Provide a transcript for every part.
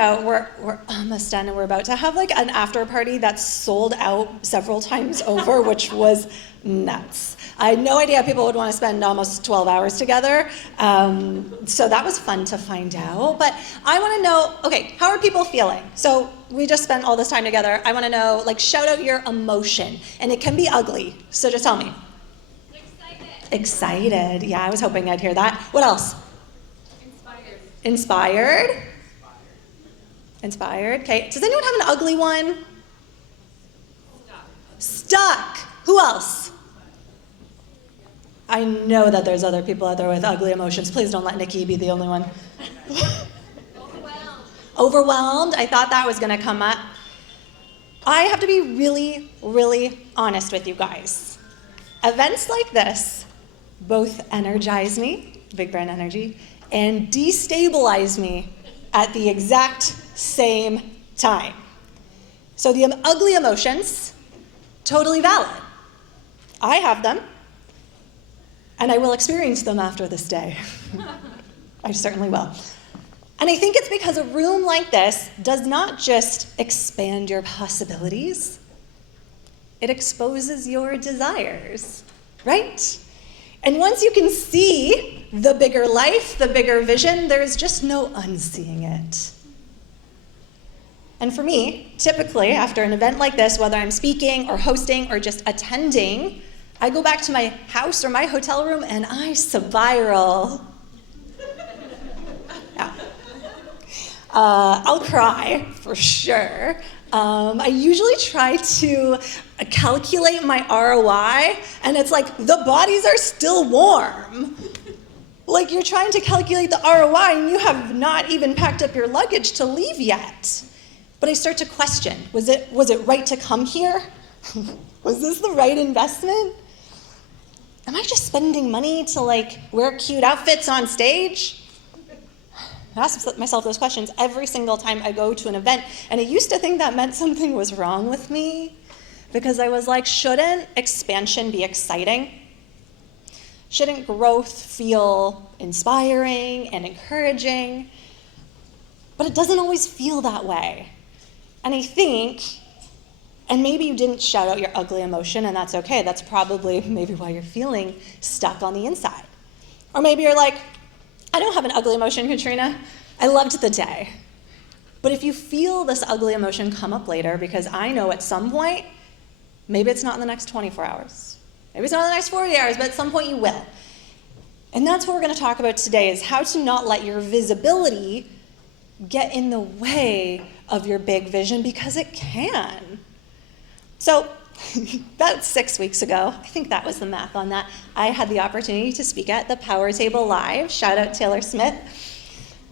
know we're almost done, and we're about to have like an after party that's sold out several times over, which was nuts. I had no idea people would want to spend almost 12 hours together. So that was fun to find out. But I want to know, okay, how are people feeling? So we just spent all this time together. I want to know, like, shout out your emotion. And it can be ugly. So just tell me. Excited. Yeah, I was hoping I'd hear that. What else? Inspired. Okay. Does anyone have an ugly one? Stuck. Who else? I know that there's other people out there with ugly emotions. Please don't let Nikki be the only one. Overwhelmed. I thought that was going to come up. I have to be really, really honest with you guys. Events like this both energize me, big brand energy, and destabilize me at the exact same time. So the ugly emotions, totally valid. I have them, and I will experience them after this day. I certainly will. And I think it's because a room like this does not just expand your possibilities, it exposes your desires, right? And once you can see the bigger life, the bigger vision, there's just no unseeing it. And for me, typically, after an event like this, whether I'm speaking or hosting or just attending, I go back to my house or my hotel room and I spiral. Yeah. I'll cry, for sure. I usually try to calculate my ROI, and it's like, the bodies are still warm. Like, you're trying to calculate the ROI, and you have not even packed up your luggage to leave yet. But I start to question, was it right to come here? Was this the right investment? Am I just spending money to, like, wear cute outfits on stage? I ask myself those questions every single time I go to an event, and I used to think that meant something was wrong with me, because I was like, shouldn't expansion be exciting? Shouldn't growth feel inspiring and encouraging? But it doesn't always feel that way. And I think, and maybe you didn't shout out your ugly emotion, and that's okay. That's probably maybe why you're feeling stuck on the inside. Or maybe you're like, I don't have an ugly emotion, Katrina. I loved the day. But if you feel this ugly emotion come up later, because I know at some point, maybe it's not in the next 24 hours. Maybe it's not in the next 40 hours, but at some point you will. And that's what we're going to talk about today, is how to not let your visibility get in the way of your big vision, because it can. So about 6 weeks ago, I think that was the math on that, I had the opportunity to speak at the Power Table Live. Shout out Taylor Smith,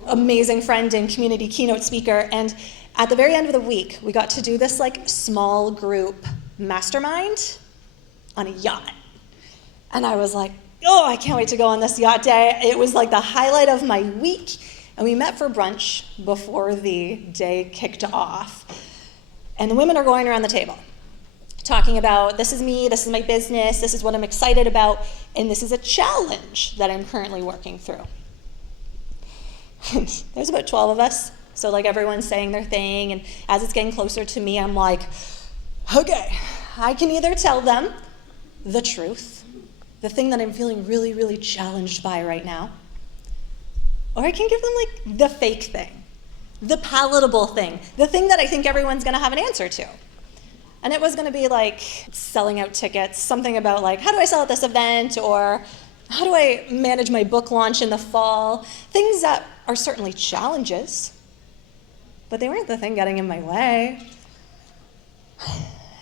amazing friend and community keynote speaker. And at the very end of the week, we got to do this like small group mastermind on a yacht. And I was like, oh, I can't wait to go on this yacht day. It was like the highlight of my week. And we met for brunch before the day kicked off. And the women are going around the table, talking about, this is me, this is my business, this is what I'm excited about, and this is a challenge that I'm currently working through. There's about 12 of us, so like everyone's saying their thing, and as it's getting closer to me, I'm like, okay, I can either tell them the truth, the thing that I'm feeling really, really challenged by right now, or I can give them like the fake thing, the palatable thing, the thing that I think everyone's gonna have an answer to. And it was going to be like selling out tickets, something about like, how do I sell at this event? Or how do I manage my book launch in the fall? Things that are certainly challenges, but they weren't the thing getting in my way.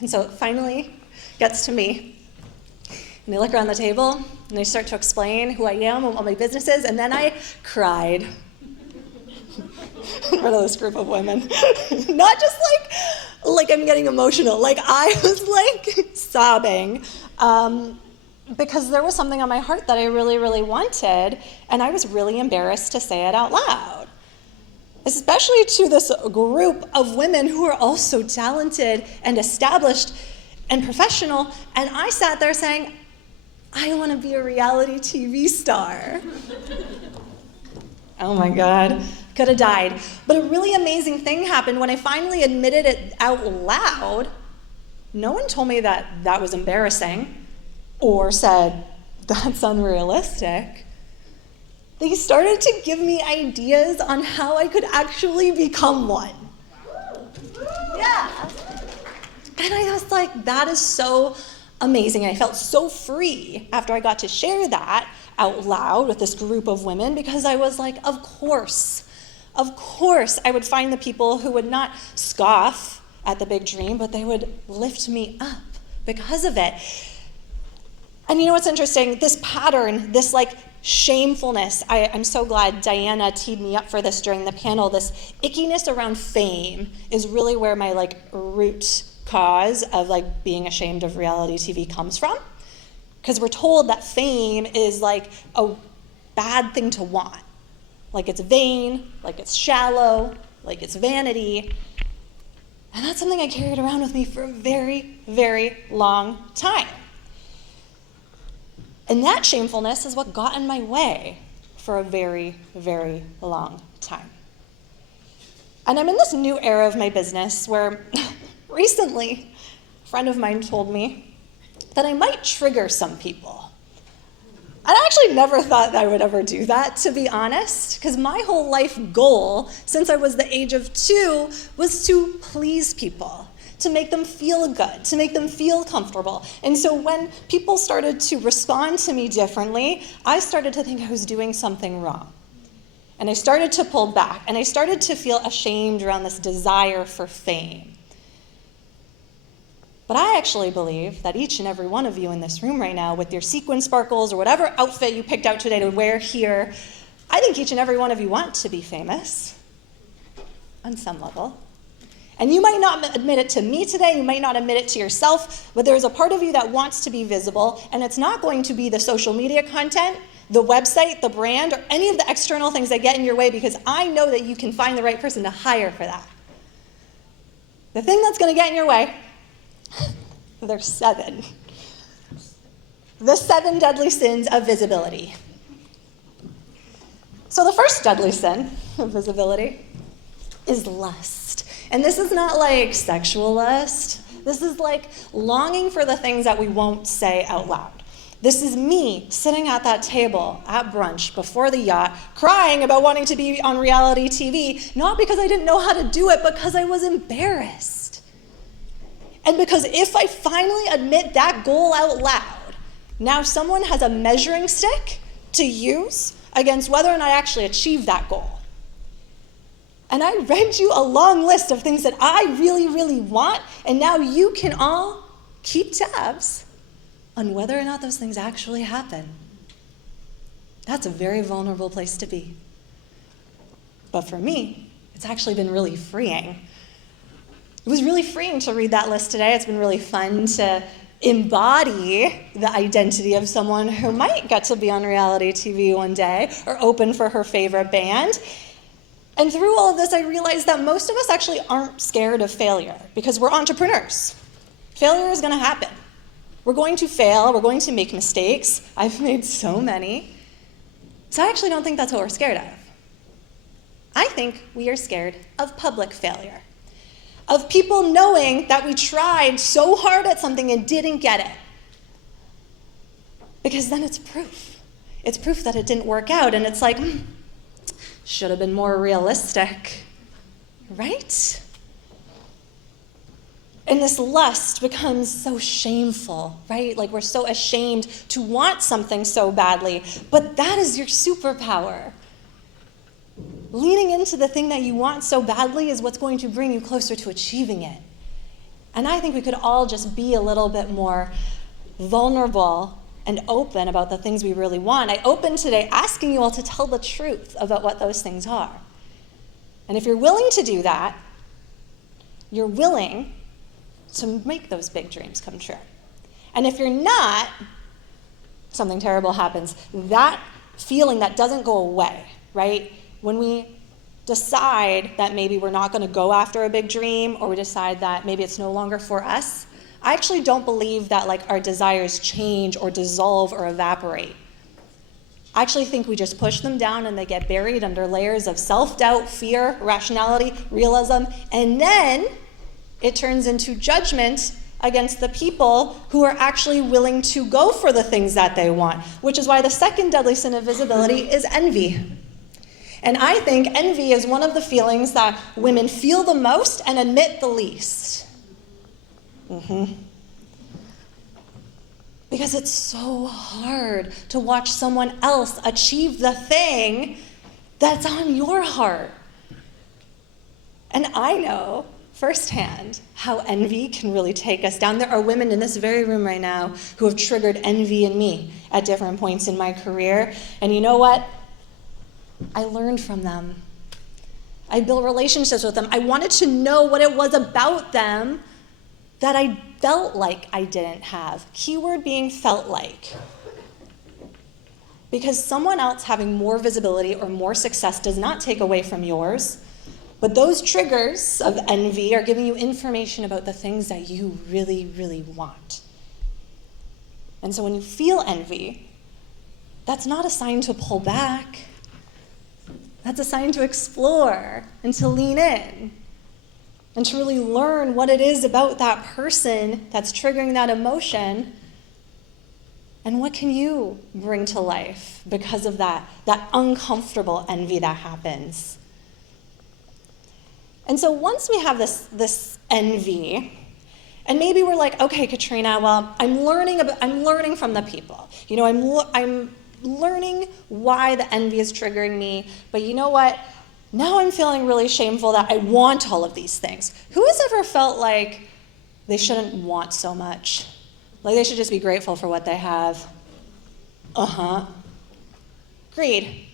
And so it finally gets to me. And I look around the table, and I start to explain who I am and what my business is, and then I cried in front of this group of women. Not just like I'm getting emotional. Like I was like sobbing because there was something on my heart that I really, really wanted, and I was really embarrassed to say it out loud, especially to this group of women who are also talented and established and professional. And I sat there saying, I want to be a reality TV star. Oh my God. Could have died. But a really amazing thing happened when I finally admitted it out loud. No one told me that that was embarrassing or said, that's unrealistic. They started to give me ideas on how I could actually become one. Yeah. And I was like, that is so amazing. I felt so free after I got to share that out loud with this group of women, because I was like, of course I would find the people who would not scoff at the big dream, but they would lift me up because of it. And you know what's interesting? This pattern, this shamefulness, I'm so glad Diana teed me up for this during the panel. This ickiness around fame is really where my root cause of being ashamed of reality TV comes from. Because we're told that fame is a bad thing to want. It's vain, it's shallow, it's vanity. And that's something I carried around with me for a very, very long time. And that shamefulness is what got in my way for a very, very long time. And I'm in this new era of my business where recently a friend of mine told me that I might trigger some people. I actually never thought that I would ever do that, to be honest, because my whole life goal since I was the age of 2 was to please people, to make them feel good, to make them feel comfortable. And so when people started to respond to me differently, I started to think I was doing something wrong. And I started to pull back, and I started to feel ashamed around this desire for fame. But I actually believe that each and every one of you in this room right now, with your sequin sparkles or whatever outfit you picked out today to wear here, I think each and every one of you want to be famous on some level. And you might not admit it to me today, you might not admit it to yourself, but there's a part of you that wants to be visible, and it's not going to be the social media content, the website, the brand, or any of the external things that get in your way, because I know that you can find the right person to hire for that. The thing that's going to get in your way, there's 7. The 7 deadly sins of visibility. So the first deadly sin of visibility is lust. And this is not sexual lust. This is longing for the things that we won't say out loud. This is me sitting at that table at brunch before the yacht, crying about wanting to be on reality TV, not because I didn't know how to do it, but because I was embarrassed. And because if I finally admit that goal out loud, now someone has a measuring stick to use against whether or not I actually achieved that goal. And I read you a long list of things that I really, really want, and now you can all keep tabs on whether or not those things actually happen. That's a very vulnerable place to be. But for me, it's actually been really freeing. It was really freeing to read that list today. It's been really fun to embody the identity of someone who might get to be on reality TV one day or open for her favorite band. And through all of this, I realized that most of us actually aren't scared of failure because we're entrepreneurs. Failure is going to happen. We're going to fail. We're going to make mistakes. I've made so many. So I actually don't think that's what we're scared of. I think we are scared of public failure, of people knowing that we tried so hard at something and didn't get it. Because then it's proof. It's proof that it didn't work out, and it's should have been more realistic, right? And this lust becomes so shameful, right? We're so ashamed to want something so badly, but that is your superpower. Leaning into the thing that you want so badly is what's going to bring you closer to achieving it. And I think we could all just be a little bit more vulnerable and open about the things we really want. I opened today asking you all to tell the truth about what those things are. And if you're willing to do that, you're willing to make those big dreams come true. And if you're not, something terrible happens. That feeling that doesn't go away, right? When we decide that maybe we're not going to go after a big dream, or we decide that maybe it's no longer for us, I actually don't believe that our desires change or dissolve or evaporate. I actually think we just push them down and they get buried under layers of self-doubt, fear, irrationality, realism, and then it turns into judgment against the people who are actually willing to go for the things that they want, which is why the second deadly sin of visibility is envy. And I think envy is one of the feelings that women feel the most and admit the least. Because it's so hard to watch someone else achieve the thing that's on your heart. And I know firsthand how envy can really take us down. There are women in this very room right now who have triggered envy in me at different points in my career. And you know what? I learned from them. I built relationships with them. I wanted to know what it was about them that I felt like I didn't have. Keyword being felt like. Because someone else having more visibility or more success does not take away from yours, but those triggers of envy are giving you information about the things that you really, really want. And so when you feel envy, that's not a sign to pull back. That's a sign to explore and to lean in and to really learn what it is about that person that's triggering that emotion and what can you bring to life because of that uncomfortable envy that happens. And so once we have this envy, and maybe we're like, okay, Katrina, well, I'm learning from the people. You know, I'm learning why the envy is triggering me, but you know what? Now I'm feeling really shameful that I want all of these things. Who has ever felt like they shouldn't want so much? Like they should just be grateful for what they have? Greed.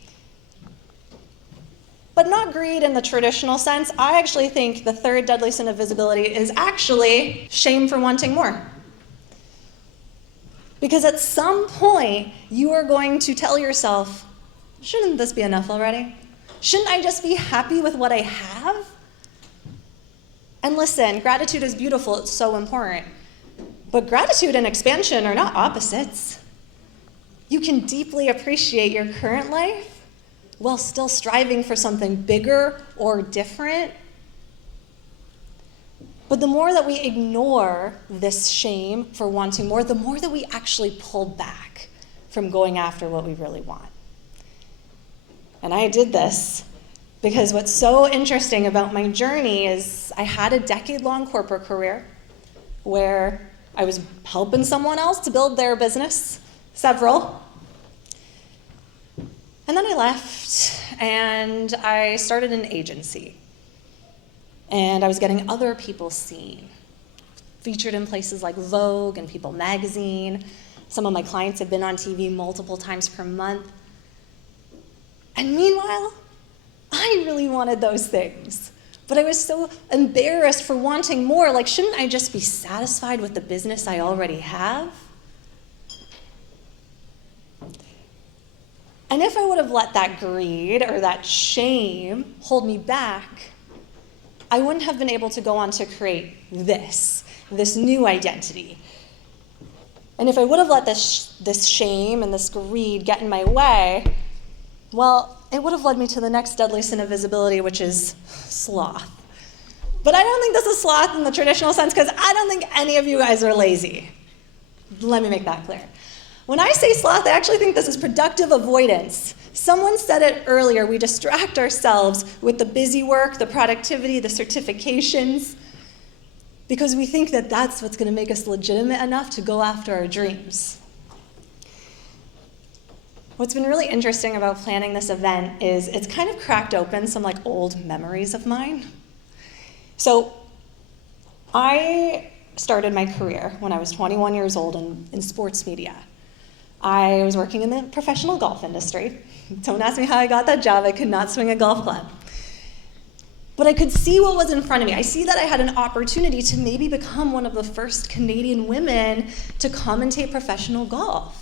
But not greed in the traditional sense. I actually think the third deadly sin of visibility is actually shame for wanting more. Because at some point, you are going to tell yourself, shouldn't this be enough already? Shouldn't I just be happy with what I have? And listen, gratitude is beautiful, it's so important. But gratitude and expansion are not opposites. You can deeply appreciate your current life while still striving for something bigger or different. But the more that we ignore this shame for wanting more, the more that we actually pull back from going after what we really want. And I did this because what's so interesting about my journey is I had a decade-long corporate career where I was helping someone else to build their business, several. And then I left and I started an agency. And I was getting other people seen, featured in places like Vogue and People magazine. Some of my clients have been on TV multiple times per month. And meanwhile, I really wanted those things. But I was so embarrassed for wanting more. Like, shouldn't I just be satisfied with the business I already have? And if I would have let that greed or that shame hold me back, I wouldn't have been able to go on to create this new identity. And if I would have let this shame and this greed get in my way, well, it would have led me to the next deadly sin of visibility, which is sloth. But I don't think this is sloth in the traditional sense because I don't think any of you guys are lazy. Let me make that clear. When I say sloth, I actually think this is productive avoidance. Someone said it earlier, we distract ourselves with the busy work, the productivity, the certifications, because we think that that's what's going to make us legitimate enough to go after our dreams. What's been really interesting about planning this event is it's kind of cracked open some like old memories of mine. So I started my career when I was 21 years old in sports media. I was working in the professional golf industry. Don't ask me how I got that job. I could not swing a golf club. But I could see what was in front of me. I see that I had an opportunity to maybe become one of the first Canadian women to commentate professional golf.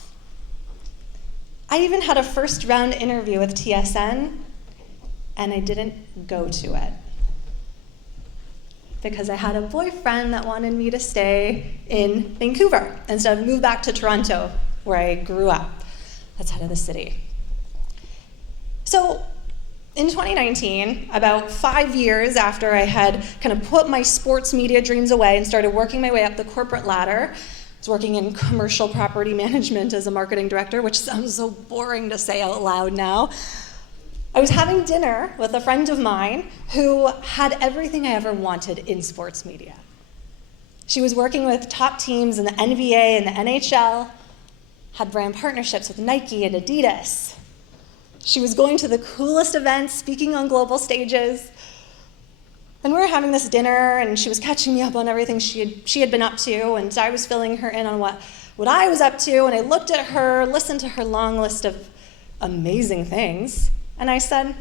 I even had a first round interview with TSN, and I didn't go to it because I had a boyfriend that wanted me to stay in Vancouver instead of move back to Toronto, where I grew up. That's out of the city. So in 2019, about 5 years after I had kind of put my sports media dreams away and started working my way up the corporate ladder, I was working in commercial property management as a marketing director, which sounds so boring to say out loud now. I was having dinner with a friend of mine who had everything I ever wanted in sports media. She was working with top teams in the NBA and the NHL, had brand partnerships with Nike and Adidas. She was going to the coolest events, speaking on global stages. And we were having this dinner, and she was catching me up on everything she had been up to, and I was filling her in on what I was up to, and I looked at her, listened to her long list of amazing things, and I said,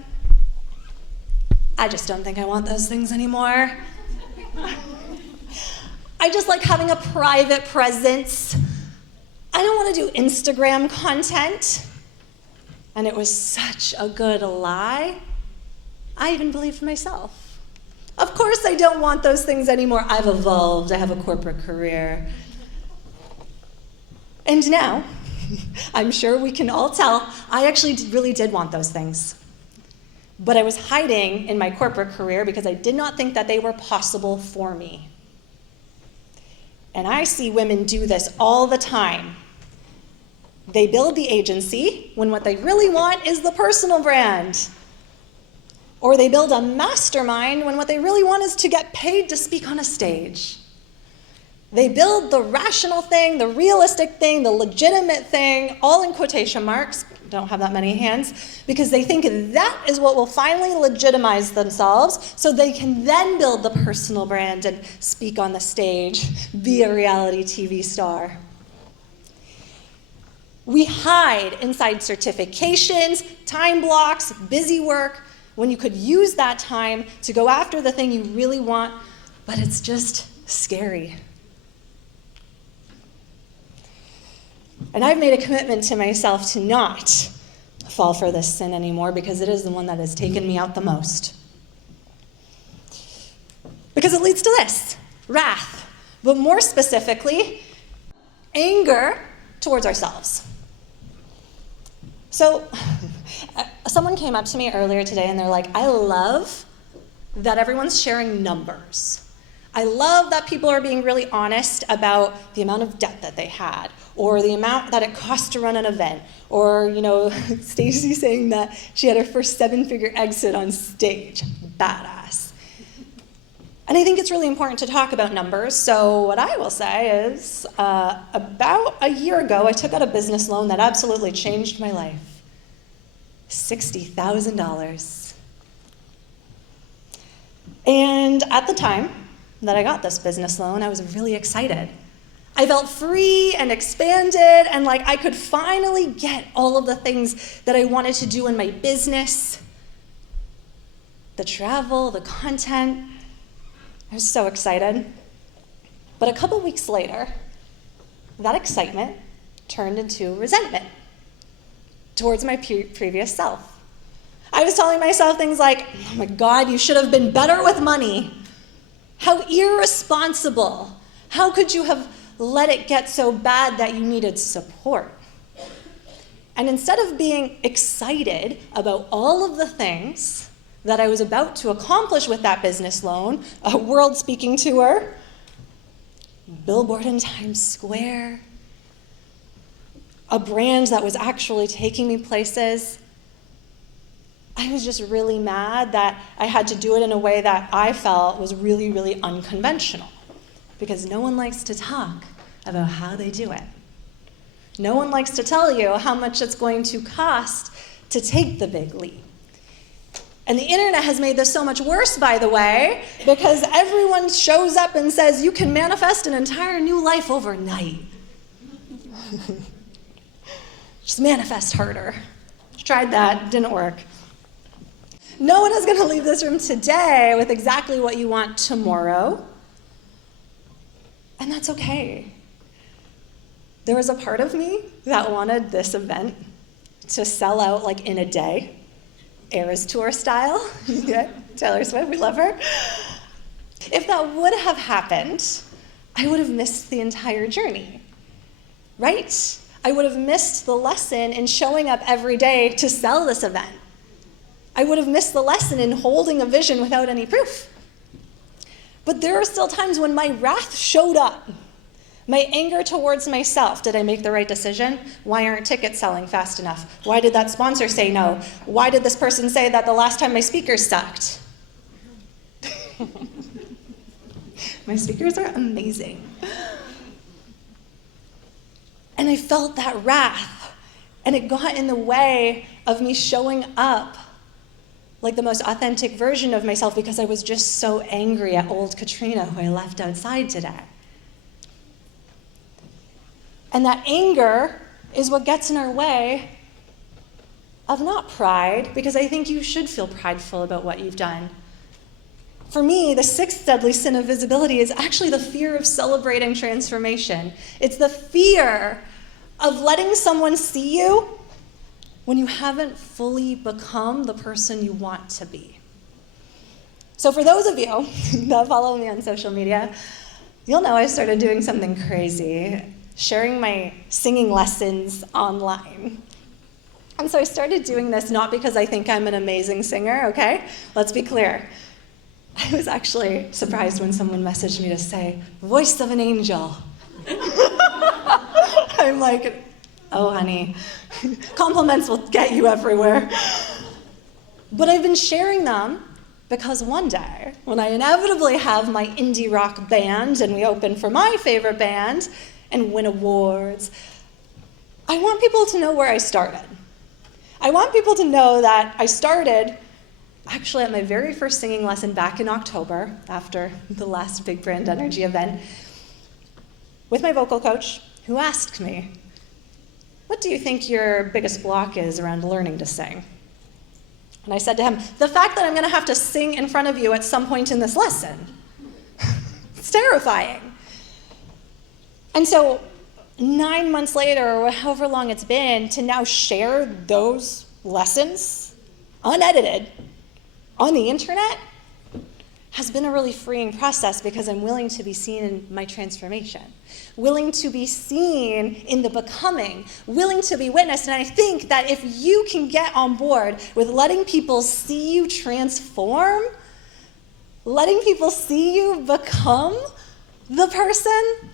I just don't think I want those things anymore. I just like having a private presence. I don't want to do Instagram content. And it was such a good lie, I even believed myself. Of course I don't want those things anymore. I've evolved. I have a corporate career. And now, I'm sure we can all tell, I actually really did want those things. But I was hiding in my corporate career because I did not think that they were possible for me. And I see women do this all the time. They build the agency when what they really want is the personal brand. Or they build a mastermind when what they really want is to get paid to speak on a stage. They build the rational thing, the realistic thing, the legitimate thing, all in quotation marks, don't have that many hands, because they think that is what will finally legitimize themselves so they can then build the personal brand and speak on the stage, be a reality TV star. We hide inside certifications, time blocks, busy work, when you could use that time to go after the thing you really want, but it's just scary. And I've made a commitment to myself to not fall for this sin anymore because it is the one that has taken me out the most. Because it leads to this, wrath, but more specifically, anger towards ourselves. So someone came up to me earlier today and they're like, I love that everyone's sharing numbers. I love that people are being really honest about the amount of debt that they had, or the amount that it cost to run an event, or, Stacey saying that she had her first 7-figure exit on stage. Badass. And I think it's really important to talk about numbers. So what I will say is, about a year ago, I took out a business loan that absolutely changed my life. $60,000. And at the time that I got this business loan, I was really excited. I felt free and expanded, and like I could finally get all of the things that I wanted to do in my business. The travel, the content. I was so excited. But a couple weeks later, that excitement turned into resentment towards my previous self. I was telling myself things like, oh my God, you should have been better with money. How irresponsible. How could you have let it get so bad that you needed support? And instead of being excited about all of the things that I was about to accomplish with that business loan, a world speaking tour, billboard in Times Square, a brand that was actually taking me places, I was just really mad that I had to do it in a way that I felt was really, really unconventional, because no one likes to talk about how they do it. No one likes to tell you how much it's going to cost to take the big leap. And the internet has made this so much worse, by the way, because everyone shows up and says you can manifest an entire new life overnight. Just manifest harder. Tried that, didn't work. No one is going to leave this room today with exactly what you want tomorrow. And that's okay. There was a part of me that wanted this event to sell out like in a day. Eras Tour style. Yeah, Taylor Swift, we love her. If that would have happened, I would have missed the entire journey, right? I would have missed the lesson in showing up every day to sell this event, I would have missed the lesson in holding a vision without any proof. But there are still times when my wrath showed up. My anger towards myself. Did I make the right decision? Why aren't tickets selling fast enough? Why did that sponsor say no? Why did this person say that the last time my speakers sucked? My speakers are amazing. And I felt that wrath, and it got in the way of me showing up like the most authentic version of myself because I was just so angry at old Katrina who I left outside today. And that anger is what gets in our way of not pride, because I think you should feel prideful about what you've done. For me, the sixth deadly sin of visibility is actually the fear of celebrating transformation. It's the fear of letting someone see you when you haven't fully become the person you want to be. So for those of you that follow me on social media, you'll know I started doing something crazy, sharing my singing lessons online. And so I started doing this not because I think I'm an amazing singer, okay? Let's be clear. I was actually surprised when someone messaged me to say, voice of an angel. I'm like, oh, honey, compliments will get you everywhere. But I've been sharing them because one day, when I inevitably have my indie rock band and we open for my favorite band and win awards, I want people to know where I started. I want people to know that I started actually at my very first singing lesson back in October, after the last Big Brand Energy event, with my vocal coach, who asked me, what do you think your biggest block is around learning to sing? And I said to him, the fact that I'm going to have to sing in front of you at some point in this lesson. It's terrifying. And so 9 months later, or however long it's been, to now share those lessons, unedited, on the internet, has been a really freeing process because I'm willing to be seen in my transformation, willing to be seen in the becoming, willing to be witnessed. And I think that if you can get on board with letting people see you transform, letting people see you become the person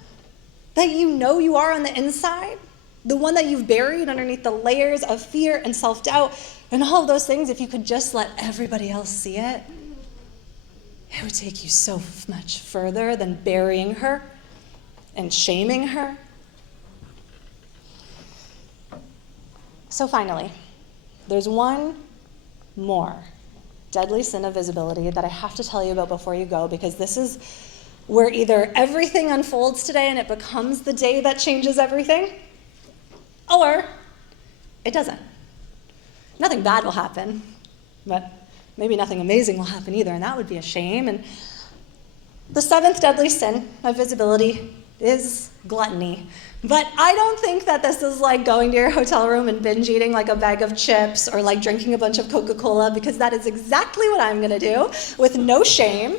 that you know you are on the inside, the one that you've buried underneath the layers of fear and self-doubt and all of those things, if you could just let everybody else see it, it would take you so much further than burying her and shaming her. So finally, there's one more deadly sin of visibility that I have to tell you about before you go, because this is where either everything unfolds today and it becomes the day that changes everything, or it doesn't. Nothing bad will happen, but maybe nothing amazing will happen either, and that would be a shame. And the seventh deadly sin of visibility is gluttony. But I don't think that this is like going to your hotel room and binge eating like a bag of chips or like drinking a bunch of Coca-Cola, because that is exactly what I'm gonna do with no shame.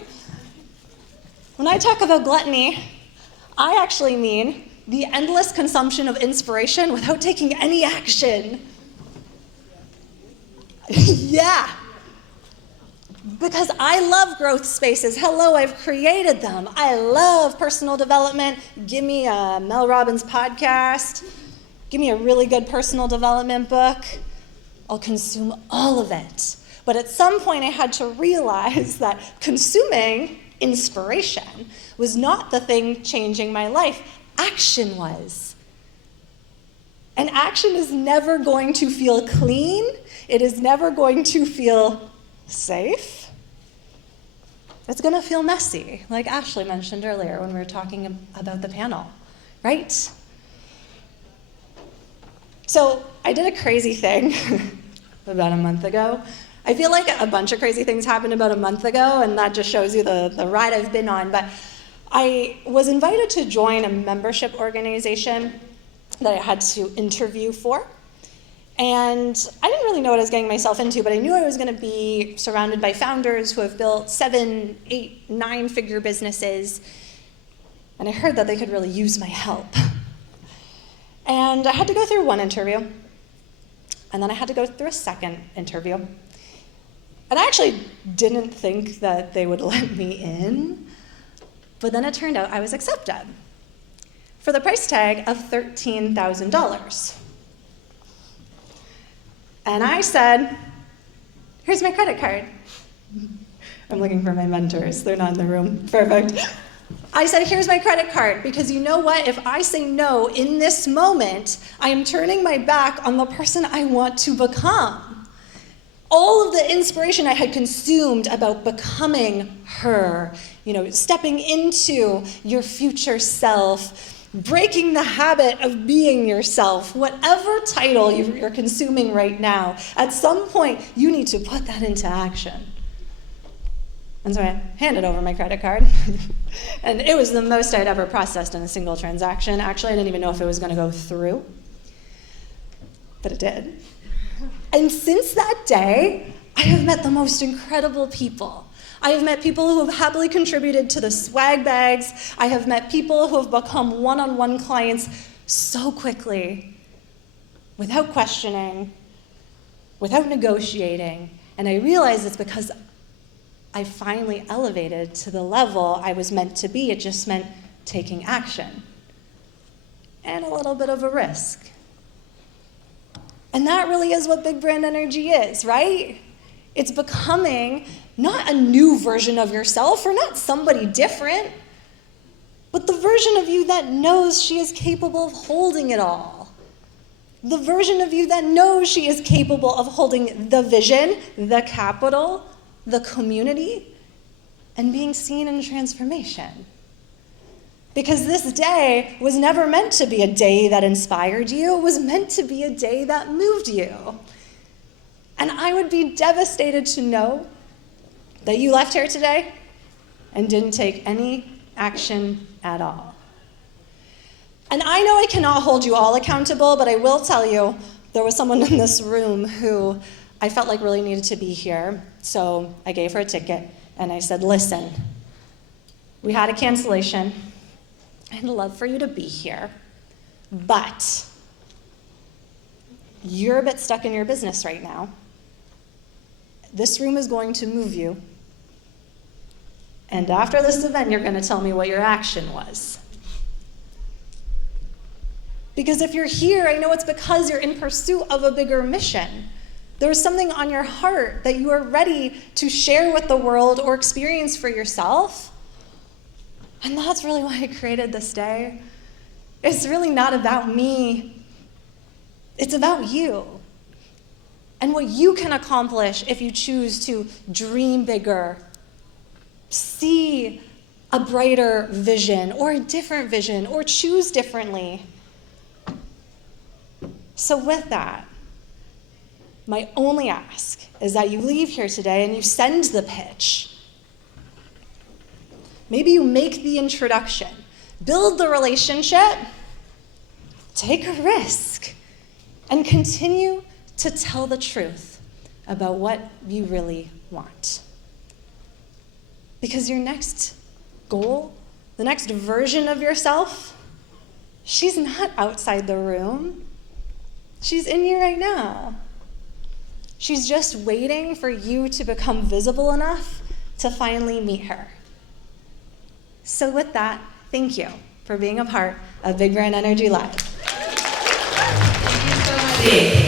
When I talk about gluttony, I actually mean the endless consumption of inspiration without taking any action. Yeah. Because I love growth spaces. Hello, I've created them. I love personal development. Give me a Mel Robbins podcast. Give me a really good personal development book. I'll consume all of it. But at some point I had to realize that consuming inspiration was not the thing changing my life. Action was. And action is never going to feel clean. It is never going to feel safe. It's going to feel messy, like Ashley mentioned earlier when we were talking about the panel, right? So I did a crazy thing about a month ago. I feel like a bunch of crazy things happened about a month ago, and that just shows you the ride I've been on. But I was invited to join a membership organization that I had to interview for. And I didn't really know what I was getting myself into, but I knew I was going to be surrounded by founders who have built 7, 8, 9-figure businesses. And I heard that they could really use my help. And I had to go through one interview. And then I had to go through a second interview. And I actually didn't think that they would let me in, but then it turned out I was accepted for the price tag of $13,000. And I said, here's my credit card. I'm looking for my mentors. They're not in the room. Perfect. I said, here's my credit card, because you know what? If I say no in this moment, I am turning my back on the person I want to become. All of the inspiration I had consumed about becoming her, stepping into your future self, breaking the habit of being yourself, whatever title you're consuming right now, at some point you need to put that into action. And so I handed over my credit card. And it was the most I'd ever processed in a single transaction. Actually, I didn't even know if it was going to go through. But it did. And since that day, I have met the most incredible people. I have met people who have happily contributed to the swag bags. I have met people who have become one-on-one clients so quickly, without questioning, without negotiating. And I realize it's because I finally elevated to the level I was meant to be. It just meant taking action and a little bit of a risk. And that really is what big brand energy is, right? It's becoming not a new version of yourself or not somebody different, but the version of you that knows she is capable of holding it all. The version of you that knows she is capable of holding the vision, the capital, the community, and being seen in transformation. Because this day was never meant to be a day that inspired you. It was meant to be a day that moved you. And I would be devastated to know that you left here today and didn't take any action at all. And I know I cannot hold you all accountable, but I will tell you, there was someone in this room who I felt like really needed to be here. So I gave her a ticket and I said, listen, we had a cancellation. I'd love for you to be here, but you're a bit stuck in your business right now. This room is going to move you. And after this event, you're going to tell me what your action was. Because if you're here, I know it's because you're in pursuit of a bigger mission. There's something on your heart that you are ready to share with the world or experience for yourself. And that's really why I created this day. It's really not about me. It's about you. And what you can accomplish if you choose to dream bigger, see a brighter vision or a different vision, or choose differently. So with that, my only ask is that you leave here today and you send the pitch. Maybe you make the introduction, build the relationship, take a risk, and continue to tell the truth about what you really want. Because your next goal, the next version of yourself, she's not outside the room. She's in you right now. She's just waiting for you to become visible enough to finally meet her. So with that, thank you for being a part of Big Brand Energy Live. Thank you so much.